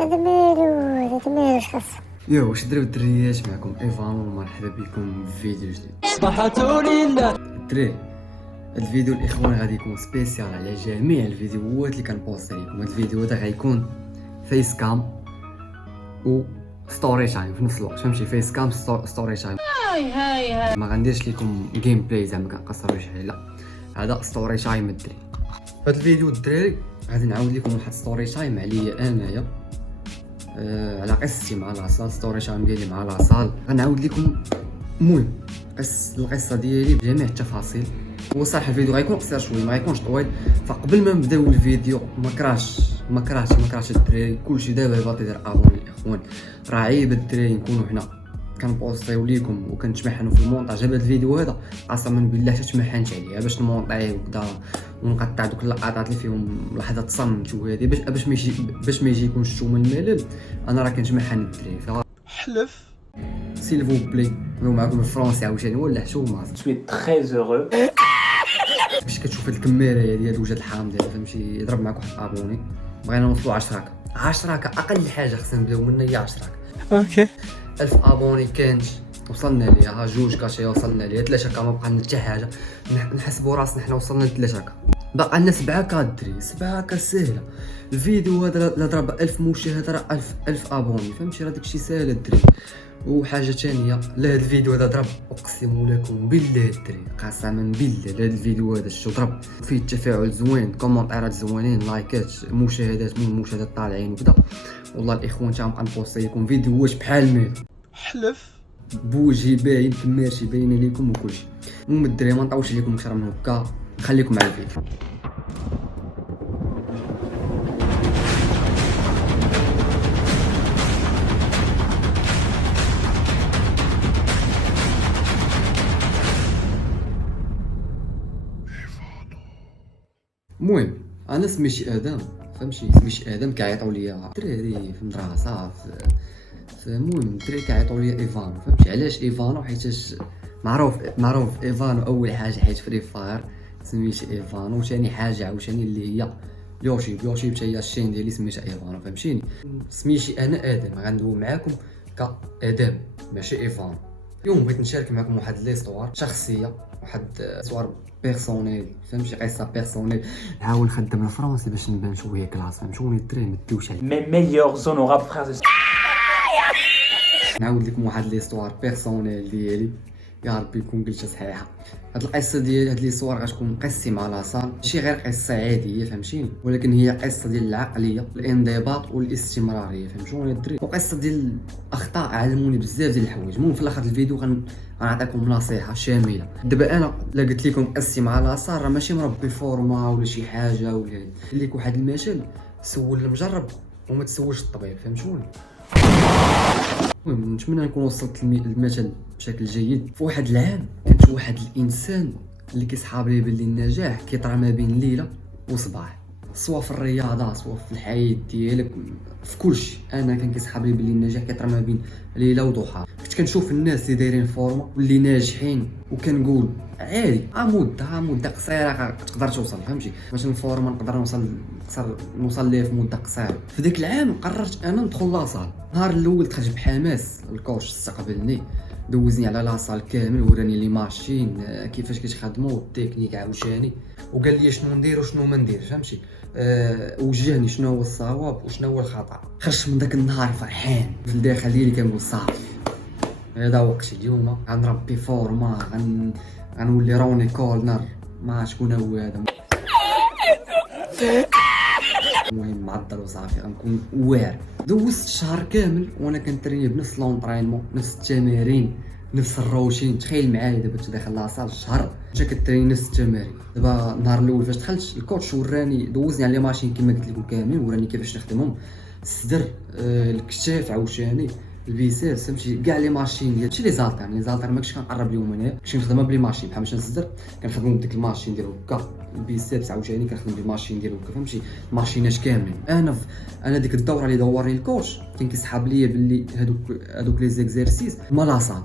هذا مالو اش خاصو. يو واش دريو الدريات، معكم ايفان ومرحبا بكم في فيديو جديد. صباحاتو لله الدراري، هاد الفيديو الاخوان غادي يكون سبيسيال على جميع الفيديوهات اللي كنبوستي لكم. هاد الفيديو هذا غيكون فيس كام و ستوري تايم في نفس الوقت، فهمتي؟ فيس كام ستوري تايم. هاي ما غنديرش لكم جيم بلاي زعما كنقصروا شي حاجه، لا هذا ستوري تايم الدراري. في هاد الفيديو الدراري غادي نعاود لكم واحد ستوري تايم عليا انايا، على قصتي مع لاصال، ستوري تايم ديالي مع لاصال. غنعاود لكم المهم القصه ديالي بجميع التفاصيل. هو صراحه الفيديو غيكون قصير شويه، ما غيكونش طويل. فقبل ما نبداو الفيديو ما كراهش الدراري، كلشي دابا يبغي يدير ابوني الاخوان. راه عيب الدراري نكونوا حنا كنبوستيو ليكم وكنتمحنوا في المونتاج. هذا الفيديو هذا قسما بالله حتى تمحنت عليه باش نمونطيه وكذا ونقطع دوك اللقطات اللي فيهم لحظات صمت وهذه باش ما يجيكمش نتوما الملل. انا راه كنتمحن الدراري حلف سيلفو بلي نو معكم الفرونسي عاوتاني ولا حشومه. سوي تري هورو باش كتشوف هاد الكميره هادي، هاد الوجه الحامض هذا، فهمتي؟ يضرب معك واحد ابوني. بغينا نوصلوا 10 اقل حاجه خصنا نبداو منها هي 10. اوكي 1000 ابوني كانش وصلنا ليها، 2 كاشي وصلنا ليها، 3 كا ما بقى لنا حتى حاجه. نحسبوا راسنا حنا وصلنا ل 3 كا، باقي لنا 7 كا الدري. 7 كا سهله. الفيديو هذا لا ضرب 1000 مشاهده راه 1000 ابوني، فهمتي؟ راه داكشي ساهل الدري. وحاجه ثانيه، لا هذا الفيديو هذا ضرب اقسم لكم بالله الدري، قسما بالله هذا الفيديو هذا شتو ضرب فيه التفاعل زوين، كومونتيرات زوينين، لايكات، مشاهدات، من مشاهدات طالعين وكذا. والله الاخوان تنبقى نبوستي لكم فيديوهات بحال ميل، حلف بوجهي باين، كماشي باينه لكم وكلشي. المهم الدراري ما نطولش لكم اكثر من هكا، نخليكم مع الفيديو. المهم انا سميتي ادم، فهمتي؟ سميتي ادم. كيعيطوا ليا الدراري في المدرسه، المهم الدراري كيعيطوا ليا ايفان، فهمتي؟ علاش ايفانو؟ حيتاش معروف ايفانو اول حاجه حيت فري فاير سميتي ايفانو، وثاني حاجه عاوتاني اللي هي يوتيوب حتى هي الشين ديالي سميتها ايفانو، فهمتيني؟ سميتي انا ادم، غندوي معاكم كادم ماشي ايفانو. اليوم بغيت نشارك معكم واحد ليستوار شخصيه، واحد سوار بيرسونيل، فهمتي؟ قصه بيرسونيل. نحاول نخدم الفرونسي باش نبان شويه كلاس، فهمتوني الدراري؟ ما تدوش عليا. مي ميور زونورابل فريز. نعاود لكم واحد ليستوار بيرسونيل ديالي، يا ربي يكون قلتها صحيحه. هاد القصه ديال هاد ليستوار غتكون قصتي مع لاصال، ماشي غير قصه عاديه، فهمتيني؟ ولكن هي قصه ديال العقليه، الانضباط والاستمراريه، فهمتوني الدراري؟ وقصه ديال اخطاء علموني بزاف ديال الحوايج. المهم في الاخر الفيديو غنعطيكم نصيحه شامله. دابا انا لا قلت لكم قصتي مع لاصال راه ماشي مربي فورما ولا شي حاجه ولا هادي. لك واحد المثل، سول المجرب وما تسولش الطبيب، فهمتوني؟ المهم نتمنى نكون وصلت المثل بشكل جيد. في واحد العام كانت واحد الانسان اللي كيصحاب ليه باللي النجاح كيطرى ما بين ليله وصباح، سواء في الرياضه سواء في الحياه ديالك، في كلشي. انا كان كيصحاب لي باللي النجاح كيطرى ما بين ليله وضحى. كنت كنشوف الناس اللي دايرين فورما واللي ناجحين وكنقول عادي مده قصيره تقدر توصل، فهمتي؟ مثلا الفورما نقدر نوصل ليه في مده قصيره. في ذاك العام قررت انا ندخل لاصال. النهار الاول دخلت بحماس، الكوتش استقبلني، دوزني على لاصال كامل، وراني لي ماشين كيفاش كيتخدموا التكنيك عاوتاني، وقال لي شنو ندير وشنو ما نديرش، فهمتي؟ وجهني شنو هو الصواب وشنو هو الخطا. خرجت من داك النهار فرحان في الداخل ديالي، كنقول صافي هذا وقتي. اليوم غنربي فورما، غنولي روني كولنر، ما شكون هو هذا. المهم معضل وصافي غنكون واعر. دوزت شهر كامل وانا كنتريني بنفس لونطرينمون، نفس التمارين، نفس الروتين. تخيل معايا دابا داخل لاصال شهر انت كتريني نفس التمارين. دابا النهار الاول فاش دخلت الكوتش وراني، دوزني على لي ماشين كما قلت لكم كاملين، وراني كيفاش نخدمهم، الصدر، الكتاف عاوتاني، البيسيرس، فهمتي؟ كاع لي ماشين ديال ماشي لي زالطير ما كنتش كنقرب ليهم انا، كنت نخدمها بلي ماشين. بحال مثلا الصدر كنخدمو بديك الماشين ديال هكا، البيسيرس عاوتاني كنخدم بالماشين ديال هكا، فهمتي؟ الماشينات كاملين. انا ديك الدوره اللي دورني الكوتش كان كيسحاب ليا باللي هادوك لي زيكزيرسيس مالاصال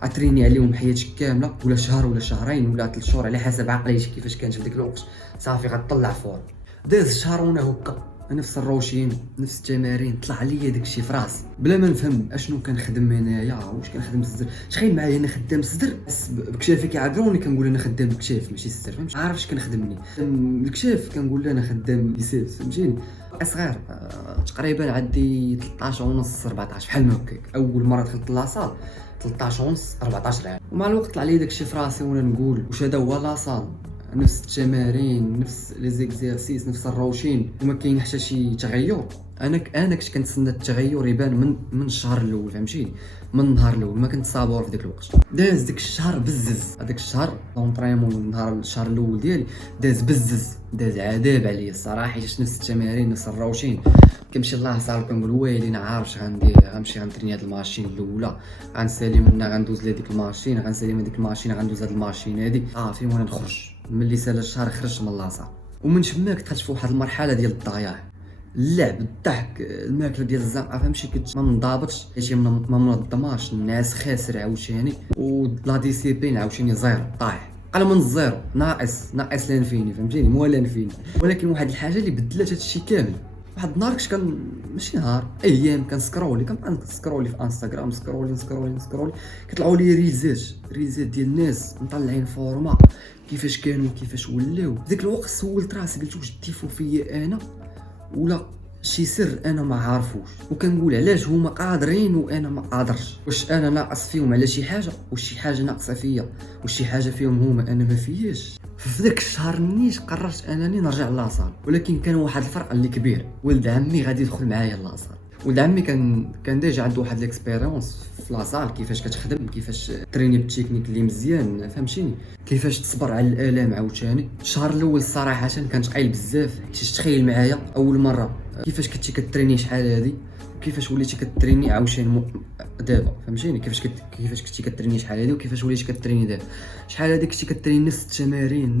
اتريني عليهم حياتك كامله، ولا شهر ولا شهرين ولا 3 شهور على حسب عقليتك كيفاش كانت في ديك الوقت. صافي غتطلع فور. داز شهر وانا هكا نفس الروشين نفس التمارين، طلع ليا داكشي في راسي بلا ما نفهم اشنو كنخدم هنايا، واش كنخدم الصدر. تخيل معايا انا خدام الصدر بكشافي كيعذروني كنقول انا خدام بكشاف ماشي الصدر، فهمتي؟ عارف اش كنخدمني الكشاف كنقول انا خدام بيسيبس، فهمتيني؟ صغير تقريبا عندي 13 ونص 14 بحال ما هكاك. اول مره دخلت لاصال 13 ونص 14 عام، ومع الوقت طلع لي داكشي في راسي وانا نقول واش هذا هو لاصال، نفس التمارين نفس لي زيكزيرسيس نفس الروشين وما كاين حتى شي تغير. انا كنت كنتسنى التغير يبان من الشهر الاول، فهمتيني؟ من النهار الاول ما كنت صابور في داك الوقت. داز داك الشهر بزز، هذاك الشهر لونطريمون نهار الشهر الاول ديالي داز بزز، داز عذاب عليا الصراحه، حيت نفس التمارين نفس الروشين. كنمشي الله صار كنقول ويلي نعرفش غندير، غنمشي غنتريني هاد الماشين الاولى، غنسالي منها غندوز لهاديك الماشين، غنسالي من ديك الماشين غندوز هاد الماشين هادي صافي وانا نخرج. ملي سال الشهر خرجت من لاصال، ومن تماك دخلت في واحد المرحله ديال الضياع، اللعب الضحك الماكله ديال الزنقه، فهمتي؟ كنت ما منضبطش، حيت ما منظماش، الناس خاسر عاوتاني، ولا ديسيبلين عاوتاني زيرو طايح. انا من الزيرو ناقص لين فيني، فهمتيني؟ موالين فيني. ولكن واحد الحاجه اللي بدلت هادشي كامل، واحد النهار كنت ماشي نهار ايام كنسكرولي في انستغرام، سكرولي كيطلعوا لي ريلزات ديال الناس مطلعين فورما كيفاش كانوا كيفاش ولاو. ديك الوقت سولت راسي قلت واش ديفو فيا انا ولا شي سر انا ما عارفوش، وكنقول علاش هما قادرين وانا ما قادرش، واش انا ناقص فيهم على شي حاجه، واش شي حاجه ناقصه فيا، واش شي حاجه فيهم هما انا ما فياش. في ذاك الشهر نيت قررت انني نرجع لاصال، ولكن كان واحد الفرق اللي كبير، ولد عمي غادي يدخل معايا لاصال. ولد عمي كان ديجا عنده واحد ليكسبيريونس في لاصال، كيفاش كتخدم، كيفاش تريني بالتكنيك اللي مزيان، فهمتيني؟ كيفاش تصبر على الالام عاوتاني. الشهر الاول الصراحه كان ثقيل بزاف، حيت تخيل معايا اول مره كيفاش كنتي كتريني شحال هادي وكيفاش وليتي كتريني عاوتاني دابا، فهمتيني؟ كيفاش كنتي كتريني شحال هادي وكيفاش وليتي كتريني دابا. شحال هادي كنتي كتريني نفس التمارين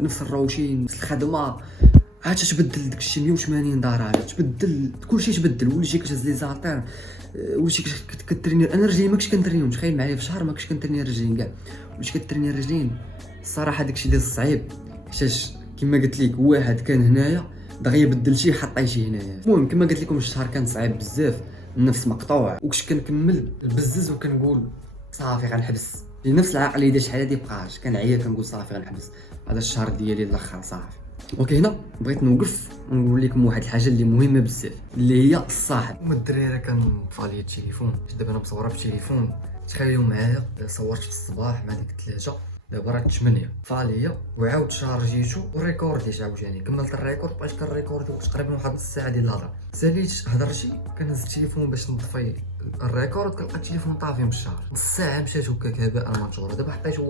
نفس الروشين نفس الخدمه، عاد تبدل داكشي 180 درجه، تبدل كلشي تبدل، وليتي كتهز لي زالطير، وليتي كتريني. انا رجلي ما كنتش كنترينيهم، تخيل معايا في شهر ما كنتش كنتريني رجلين كاع، وليت كتريني رجلين. الصراحه داكشي ديال الصعيب، حيت كما قلت لك واحد كان هنايا دغيا بدلتيه حطيتيه هنايا. المهم كما قلت لكم الشهر كان صعيب بزاف، النفس مقطوع، وكنت كنكمل البزز وكنقول صافي غنحبس. نفس العقليه ديال شحال هادي بقاش، كنعيا كنقول صافي غنحبس، هذا الشهر ديالي الاخر صافي. اوكي هنا بغيت نوقف ونقول لكم واحد الحاجه اللي مهمه بزاف، اللي هي الصاحب. هما الدراري كنطفى لي التليفون، دابا انا مصوره بالتليفون، تخيلوا معايا صورت في الصباح مع ديك 3 دابا راه 8 فاليا، وعاود شارجيتو وريكورديت عاوتاني، كملت الريكورد بقيت كنريكوردي تقريبا واحد نص ساعه ديال الهضره. ساليت هضرتي كنهز التليفون باش نطفي الريكورد، كنلقى التليفون طافي من الشارج، نص ساعه مشات هكاك هباء منثورا. دابا حطيته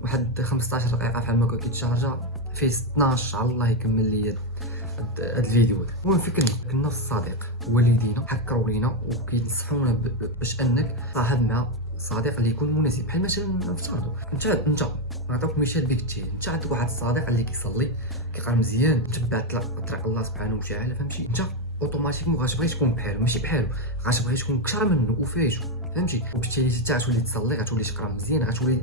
واحد 15 دقيقه بحال ما كيتشارجا فيه 12 على الله يكمل لي هاد الفيديو. المهم فين كنا في الصديق والدينا حكروا لينا وكينصحونا باش انك صاحب مع صديق اللي يكون مناسب. بحال مثلا نفترضوا انت نعطيوك مثال بك انت عندك واحد الصديق اللي كيصلي كيقرا مزيان، تبع طريق الله سبحانه وتعالى، فهمتي؟ انت اوتوماتيكمون غتبغي تكون بحالو، ماشي بحالو، غتبغي تكون اكثر منه وفايتو، فهمتي؟ وبالتالي حتى غتولي تصلي، غتولي تقرا مزيان، غتولي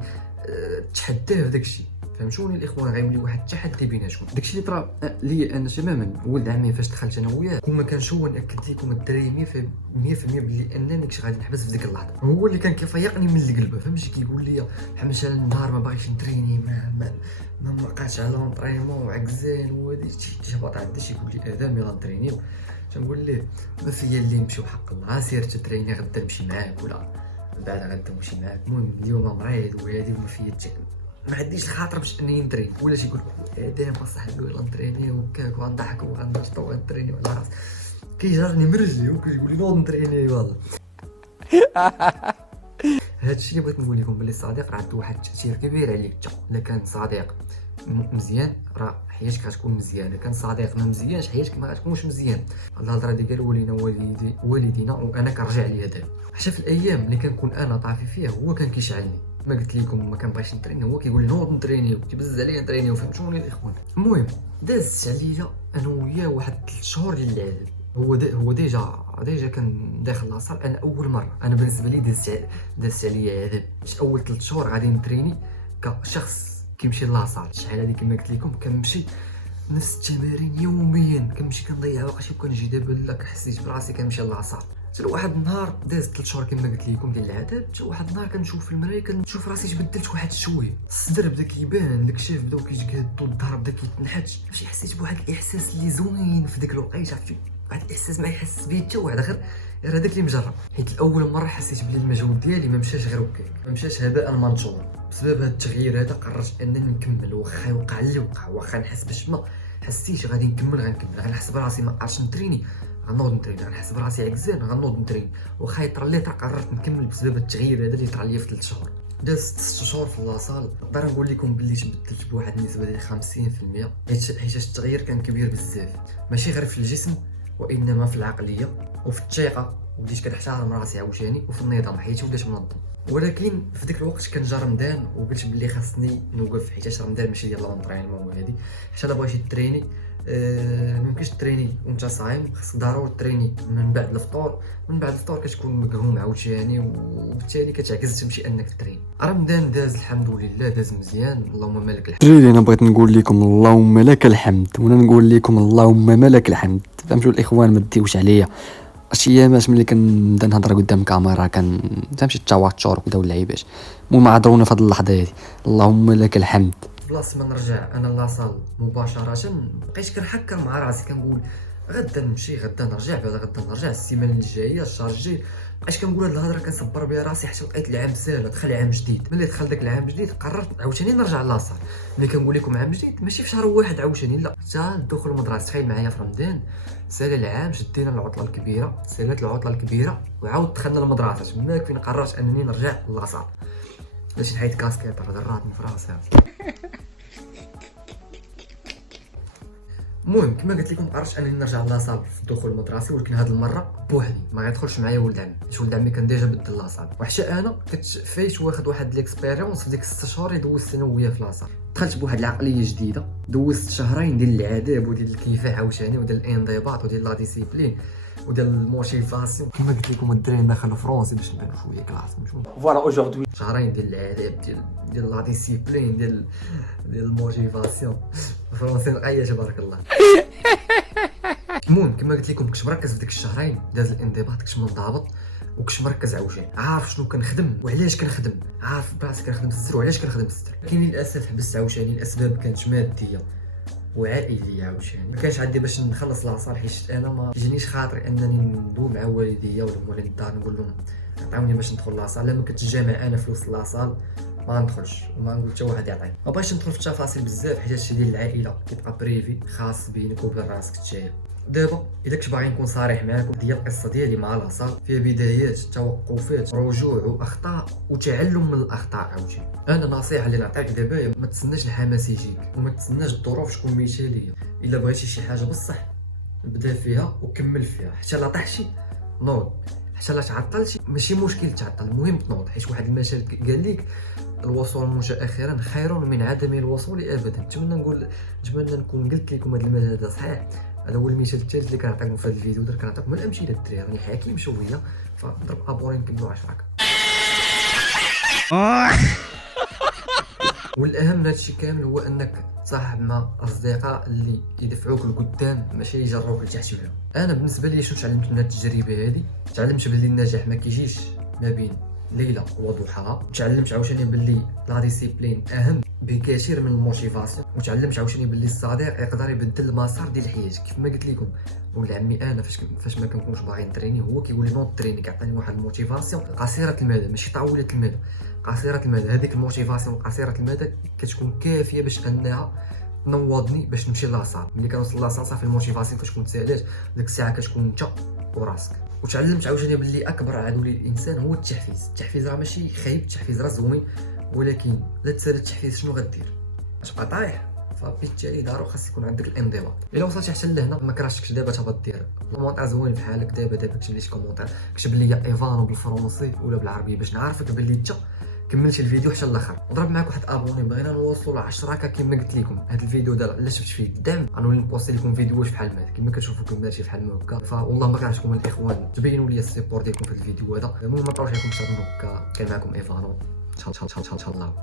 تحداه في داكشي، فهمتوني الاخوان؟ غيولي واحد التحدي بيناتكم. داكشي اللي طرا ليا انا تماما. ولد عمي فاش دخلت انا وياه كون ما كانش هو ناكد لكم الدراري 100% بلي انني كنت غادي نحبس في ديك اللحظه، هو اللي كان كيفيقني من القلب، فهمتي؟ كيقول لي بحال مثلا النهار ما باغيش نتريني، ما بقاش على لونطريمون وعكزان وهادي تهبط عندي شي يقول لي ادم يلا نترينيو، تنقول ليه ما فيا اللي نمشيو حق الله، سير تتريني غدا نمشي معاك ولا بعد غدا نمشي معاك. المهم اليوم مريض وهادي وما فيا ما عنديش الخاطر باش اني نترين، ولا يقول ادم اصاحبي يلا نتريني وكاك وغنضحكوا وغنشطوا ونتريني على راسي، كيجرني من رجلي وكيقول لي نوض نتريني والله. هادشي اللي بغيت نقول لكم، بلي الصديق راه عنده واحد التاثير كبير عليك انت. الا كان صديق مزيان راه حياتك غتكون مزيانه، كان صديق ما مزيانش حياتك ما غتكونش مزيان. الهضره اللي قالوا لينا والدينا وانا كنرجع ليها دابا، حتى في الايام اللي كنكون انا طافي فيها هو كان كيشعلني. ما قلت لكم ما كنبغيش نتريني، هو كيقول لي نوض نتريني، كيبزز عليا نتريني، فهمتوني الاخوان؟ المهم دازت عليا انا وياه واحد 3 شهور ديال العذاب. هو ديجا كان داخل لاصال. انا اول مره انا بالنسبه لي دازت عليا عذاب، باش اول 3 شهور غادي نتريني كشخص كيمشي لاصال. شحال هادي كما قلت لكم كنمشي نفس التمارين يوميا، كنمشي كنضيع وقتي وكنجي دابا لا حسيت براسي كنمشي للعصا. حتى واحد النهار داز 3 شهور كما قلت لكم ديال العذاب، حتى واحد النهار كنشوف في المرايه كنشوف راسي تبدلت واحد شويه، الصدر بدا كيبان، داك الشيف بداو كيتقادوا، الظهر بدا كيتنحت، ماشي حسيت بواحد الاحساس اللي زوين في ديك الوقيته، عرفتي واحد الاحساس ما يحس به حتى واحد غير هذاك اللي مجرب. حيت الاول مره حسيت بلي المجهود ديالي ما مشاش غير هكاك، ما مشاش هباء منثورا. بسبب هذا التغيير هذا قررت انني نكمل، واخا يوقع اللي وقع، واخا نحس باش ما حسيتش غادي نكمل، غنحس براسي ما عرفتش نتريني، غنوض نتريني، غنحس براسي عكزان غنوض نتريني، واخا يطرى اللي طرا قررت نكمل بسبب التغيير هذا اللي طرا ليا في 3 شهور. دازت 6 شهور في لاصال، نقدر نقول لكم باللي تبدلت بواحد النسبه ديال 50%، حيت التغيير كان كبير بزاف، ماشي غير في الجسم وانما في العقليه وفي الثقه، وبديت كنحترم راسي عاوتاني، وفي النظام حيت وليت منظم. ولكن في ذاك الوقت كان جا رمضان وقلت بلي خاصني نوقف، حيت رمضان ماشي ديال لونطرينمون وهادي، حتى الا بغيتي تريني ممكنش تريني وانت صايم، خاصك ضروري تريني من بعد الفطور، من بعد الفطور كتكون مقهوم عاوتاني، وبالتالي كتعكز تمشي انك ترين. رمضان داز الحمد لله، داز مزيان، اللهم لك الحمد. الدراري انا بغيت نقول لكم اللهم لك الحمد، وانا نقول لكم اللهم ما لك الحمد. فهمتوا الاخوان؟ ما ديوش عليا شي ايامات ملي كنبدا نهضر قدام كاميرا فهمتي التوتر وكذا واللعيبات. المهم عذرونا في هذه اللحظه هذه، اللهم لك الحمد. بلاص ما نرجع انا لاصال مباشره، بقيت كنحكر مع راسي كنقول غدا نمشي، غدا نرجع، بعد غدا نرجع، السيمانه الجايه، الشهر الجاي. بقيت كنقول هاد الهضره كنصبر بها راسي حتى لقيت العام سال، دخل عام جديد. ملي دخل داك العام الجديد قررت عاوتاني نرجع لاصال. ملي كنقول لكم عام جديد ماشي في شهر واحد عاوتاني، لا، حتى دخول المدرسه. تخيل معايا في رمضان سال العام، شدينا العطله الكبيره، سالات العطله الكبيره وعاود دخلنا المدرسه، تماك فين قررت انني نرجع لاصال. باش نحيد كاسكيط غراتني في راسي. المهم كما قلت لكم قررت انني نرجع لاصال في الدخول المدرسي، ولكن هذه المره بوحدي، ما غيدخلش معايا ولد عمي، حيت ولد عمي كان ديجا بدل لاصال. وحتى انا كنت فايت واخد واحد ليكسبيريونس في ديك 6 شهور اللي دوزت انا وياه في لاصال. دخلت بواحد العقليه جديده، دوزت شهرين ديال العذاب وديال الكفاح عاوتاني، وديال الانضباط وديال لا ديسيبلين وديال الموتيفاسيون. كما قلت لكم الدراري دخلوا فرونسي باش نبانو شويه كلاس. Voilà, aujourd'hui. شهرين ديال العذاب، ديال لا ديسيبلين، ديال الموتيفاسيون. فرونسي نقيه تبارك الله. المهم كما قلت لكم كنت مركز في ديك الشهرين، داز الانضباط، كنت منضبط وكنت مركز عاوتاني، عارف شنو كنخدم وعلاش كنخدم، عارف براسي كنخدم السر وعلاش كنخدم السر. لكن للاسف حبست عاوتاني، الاسباب كانت ماديه وعائليه عاوتاني، ما كانش عندي باش نخلص لاصال، حيت انا ما كيجينيش خاطري انني ندوي مع والديا ولا موالين الدار نقول لهم عطاوني باش ندخل لاصال. لما كنتجامع انا فلوس لاصال ما ندخلش وما نقول حتى واحد يعطيني. ما بغيتش ندخل في التفاصيل بزاف حيت هادشي ديال العائله كيبقى بريفي، خاص بينك وبين راسك نتايا. دابا الا كنت باغي نكون صريح معاكم، ديال القصه ديالي مع لاصال فيها بدايات، توقفات، رجوع واخطاء وتعلم من الاخطاء عاوتاني. انا نصيحه اللي نعطيك دابا، ما تسناش الحماس يجيك وما تسناش الظروف تكون مثاليه. الا بغيتي شي حاجه بصح بدا فيها وكمل فيها، حتى لا طحشي نوض، حتى لا تعطلتي ماشي مشكل تعطل، المهم تنوض. حيت واحد المثل قال لك الوصول متاخرا خير من عدم الوصول ابدا. نتمنى نكون قلت لكم هذا المثل هذا صحيح. هذا هو المثال الثالث اللي كنعطيكم في هذا الفيديو، درت كنعطيكم الامثله الدراري، راني حكيم شويه، فضرب ابوني نكملوا 10. والاهم من هادشي كامل هو انك تصاحب مع اصدقاء اللي يدفعوك لقدام، ماشي يجروك لتحت معاهم. انا بالنسبه لي شنو تعلمت من هاد التجربه هذه؟ تعلمت باللي النجاح ما كيجيش ما بين ليله وضحاها، تعلمت عاوتاني باللي لا ديسيبلين اهم بكثير من الموتيفاسيون، وتعلمت عاوتاني باللي الصديق يقدر يبدل المسار ديال حياتك. كيف ما قلت لكم ولد عمي انا فاش ما كنكونش باغي نتريني هو كيقول لي نوض تريني، كيعطيني واحد الموتيفاسيون قصيره المدى ماشي طويله المدى، قصيره المدى. هذيك الموتيفاسيون قصيره المدى كتكون كافيه باش انها تنوضني باش نمشي لاصال. ملي كنوصل لاصال صافي الموتيفاسيون كتكون تسالات، ديك الساعه كتكون انت وراسك. وتعلمت عاوتاني باللي اكبر عدو للانسان هو التحفيز. التحفيز راه ماشي خايب، التحفيز راه زوين، ولكن لا تسالى التحفيز شنو غدير؟ تبقى طايح. فبالتالي ضروري خاص يكون عندك الانضباط. الا وصلتي حتى لهنا ما كرهتكش دابا تهبط دير كومونتير زوين في حالك. دابا كتب لي شي كومونتير، كتب لي ايفانو بالفرنسي ولا بالعربيه باش نعرفك باللي انت كملتي الفيديو حتى الاخر. وضرب معاك واحد ابوني، بغينا نوصلوا ل 10 كما قلت لكم. هذا الفيديو دار علاش شفت فيه الدعم، غنولي نبوستي لكم فيديوهات بحال هكا كما كتشوفوا كما ماشي بحال هكا. فوالله ما كرهتكم الاخوان، تبينوا لي السيبور ديالكم في الفيديو هذا. المهم ما بقاوش عليكم تصدموا، كان معكم ايفانو. تشال تشال تشال تشال الله.